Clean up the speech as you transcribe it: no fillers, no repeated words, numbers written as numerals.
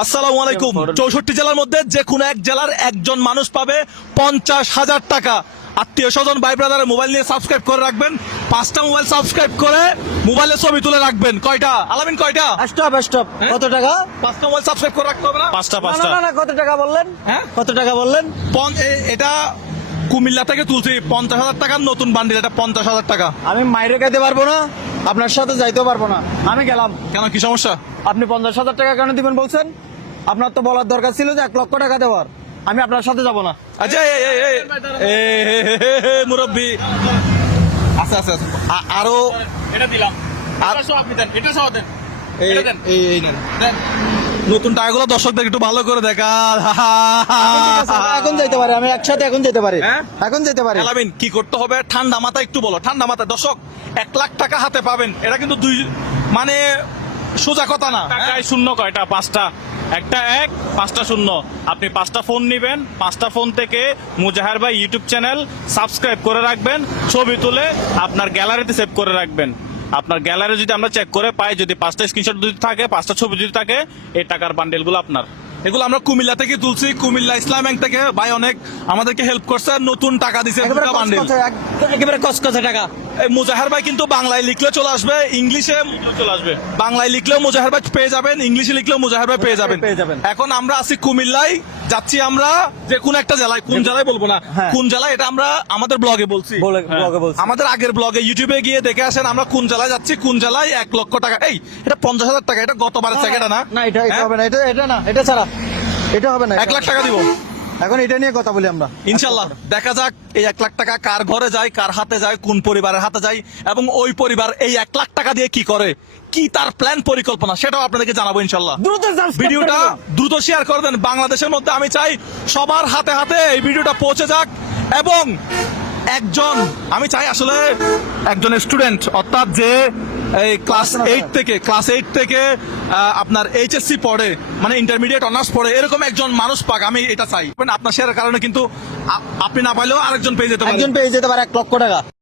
আসসালামু আলাইকুম। 64 জেলার মধ্যে যে কোনো এক জেলার একজন মানুষ পাবে 50,000 টাকা। আত্মীয় স্বজন ভাই ব্রাদারের মোবাইল নিয়ে সাবস্ক্রাইব করে রাখবেন। 5টা মোবাইল সাবস্ক্রাইব করে মোবাইলে ছবি তুলে রাখবেন। কয়টা আলামিন, কয়টা? Stop stop. কত টাকা? 5টা মোবাইল সাবস্ক্রাইব করে রাখতে হবে না? না না না, কত টাকা বললেন? হ্যাঁ, কত টাকা বললেন? এটা কুমিল্লা থেকে তুলছি 50,000 টাকার নতুন বান্ডিল। এটা 50,000 টাকা। আমি মাইরে খাইতে পারবো না, আপনার সাথে যাইতেও পারবো না, আমি গেলাম। কেন, কি সমস্যা? আপনি 50,000 টাকা কেন দিবেন বলছেন? আপনার তো বলার দরকার ছিল যে 1 লক্ষ টাকা দেওয়ার। আমি আপনার সাথে যাব না। আচ্ছা মুরব্বী, আচ্ছা আচ্ছা আরো এটা দিলাম, আর- এটা সহ আপনি দেন, এটা সহ দেন, এই এটা দেন। এই নেন। নতুন টাকাগুলো দর্শকদের একটু ভালো করে দেখা। এখন যাইতে পারি, আমি একসাথে এখন যেতে পারি, হ্যাঁ? এখন যেতে পারি। আলামিন, কি করতে হবে? ঠান্ডা মাথায় একটু বলো। ঠান্ডা মাথায় দর্শক 1 লাখ টাকা হাতে পাবেন। এটা কিন্তু মানে সোজা কথা না। টাকায় শূন্য কয়টা? 5টা। একটা 1, 5টা শূন্য। আপনি 5টা ফোন নিবেন, 5টা ফোন থেকে মুজাহার ভাই ইউটিউব চ্যানেল সাবস্ক্রাইব করে রাখবেন, ছবি তুলে আপনার গ্যালারিতে সেভ করে রাখবেন। আপনার গ্যালারি যদি আমরা চেক করে পাই, যদি 5টা স্ক্রিনশট যদি থাকে, 5টা ছবি যদি থাকে, এই টাকার বান্ডেলগুলো আপনার। এগুলো আমরা কুমিল্লা থেকে তুলছি, কুমিল্লা ইসলাম ব্যাংক থেকে। ভাই অনেক আমাদেরকে হেল্প করছে, নতুন টাকা দিছে। একেবারে দুটা বান্ডিল। একেবারে কসকসে টাকা। এই মুজাহার ভাই কিন্তু বাংলায় লিখলে চলে আসবে, ইংলিশে চলে আসবে। বাংলায় লিখলেও মুজাহার ভাই পেয়ে যাবেন, ইংলিশে লিখলেও মুজাহার ভাই পেয়ে যাবেন। পেয়ে যাবেন। এখন আমরা আছি কুমিল্লায়, যাচ্ছি আমরা যে কোন একটা জেলায়। কোন জেলায় বলবো না, হ্যাঁ। কোন জেলায় এটা আমরা আমাদের ব্লগে বলছি। ব্লগে বলছি। আমাদের আগের ব্লগে ইউটিউবে গিয়ে দেখে আসেন আমরা কোন জেলায় যাচ্ছি, কোন জেলায় 1 লক্ষ টাকা। এই এটা 50,000 টাকা। এটা গতবারের থেকে এটা না। না, এটা হ্যাঁ? হবে না, এটা না, এটা ছাড়া এটা হবে না। 1 লাখ টাকা দিব এখন এটা নিয়ে কথা বলি আমরা ইনশাল্লাহ। দেখা যাক এই 1 লাখ টাকা কার ঘরে যায়, কার হাতে যায়, কোন পরিবারের হাতে যায়, এবং ওই পরিবার এই 1 লাখ টাকা দিয়ে কি করে, কি তার প্ল্যান পরিকল্পনা, সেটাও আপনাদেরকে জানাবো ইনশাল্লাহ। দ্রুত subscribe ভিডিওটা করে দিন। দ্রুত শেয়ার করে দেন। বাংলাদেশের মধ্যে আমি চাই সবার হাতে হাতে এই ভিডিওটা পৌঁছে যাক, এবং আমি চাই আসলে একজন স্টুডেন্ট, অর্থাৎ যে এই ক্লাস 8 থেকে আপনার এইচএসসি পড়ে, মানে ইন্টারমিডিয়েট অনার্স পড়ে, এরকম একজন মানুষ পাক, আমি এটা চাই। আপনার শেয়ারের কারণে কিন্তু আপনি না পাইলেও আরেকজন পেয়ে যেতে পারেন। একজন পেয়ে যেতে পারে 1 লক্ষ টাকা।